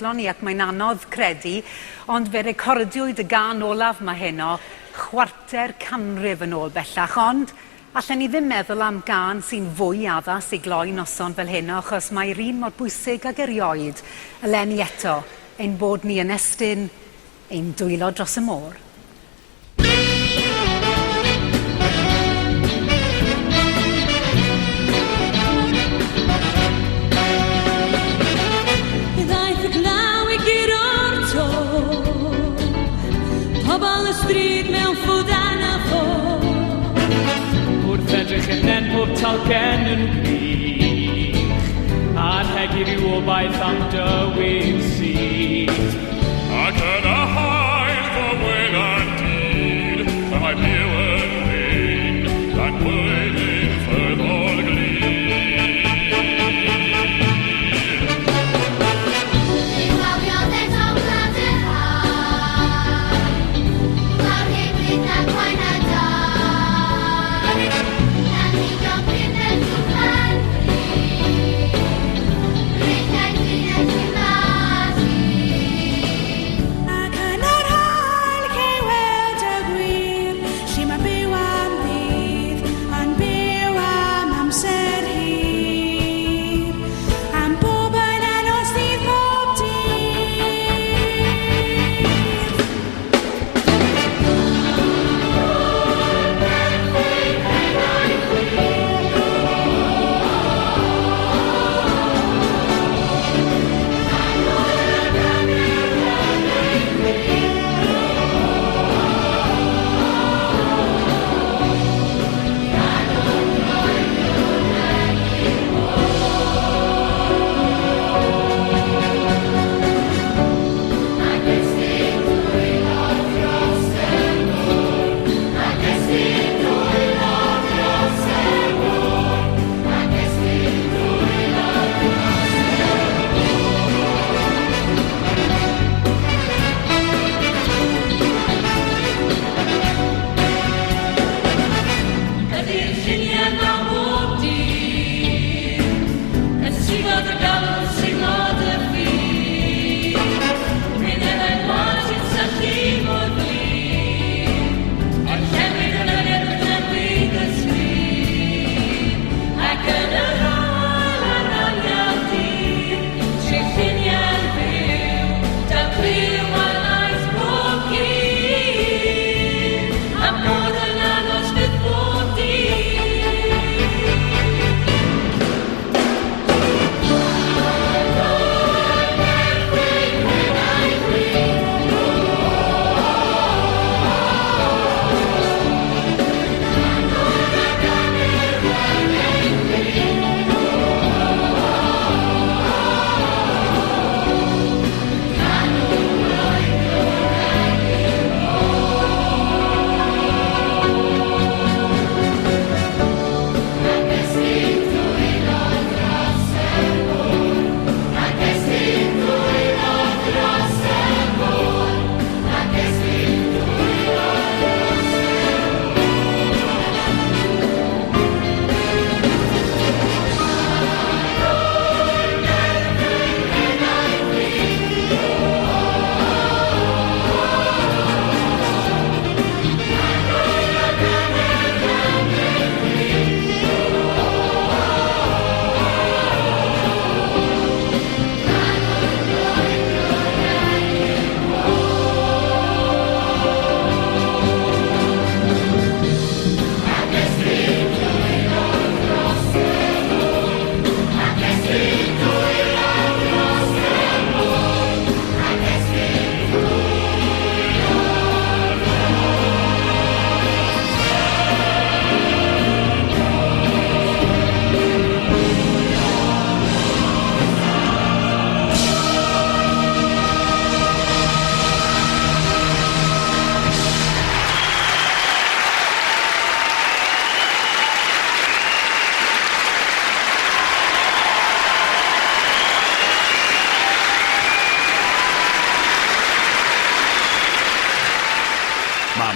ffwrddadlon ni ac mae'n anodd credu, ond fe recordiwyd y gan olaf mae heno 25 yn ôl bellach, ond allan ni ddim meddwl am gan sy'n fwy addas i gloi noson fel heno, achos mae'r un mor bwysig ag erioed eleni eto ein bod ni yn estyn ein dwylo dros y môr. Pobl y stryd mewn ffwdan a ffo, wrth edrych yn nen pob talgen yn gwych, a'r hegi ryw obaith am dywyd sydd. Ac yn y hael fo wyn a dyn, y mae byw yn wyn, gan blwyddyn ffyrddol glid.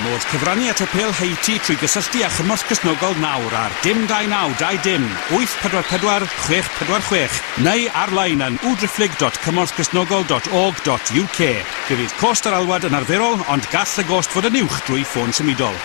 modd cyfrannu at y pêl Haiti trwy gysylltu â chymorth Cysnogol nawr ar dim 29 844 646 neu ar-lein yn www.cymorthcysnogol.org.uk. Fe fydd cost yr alwad yn arferol, ond gall y gost fod yn uwch drwy ffôn symudol.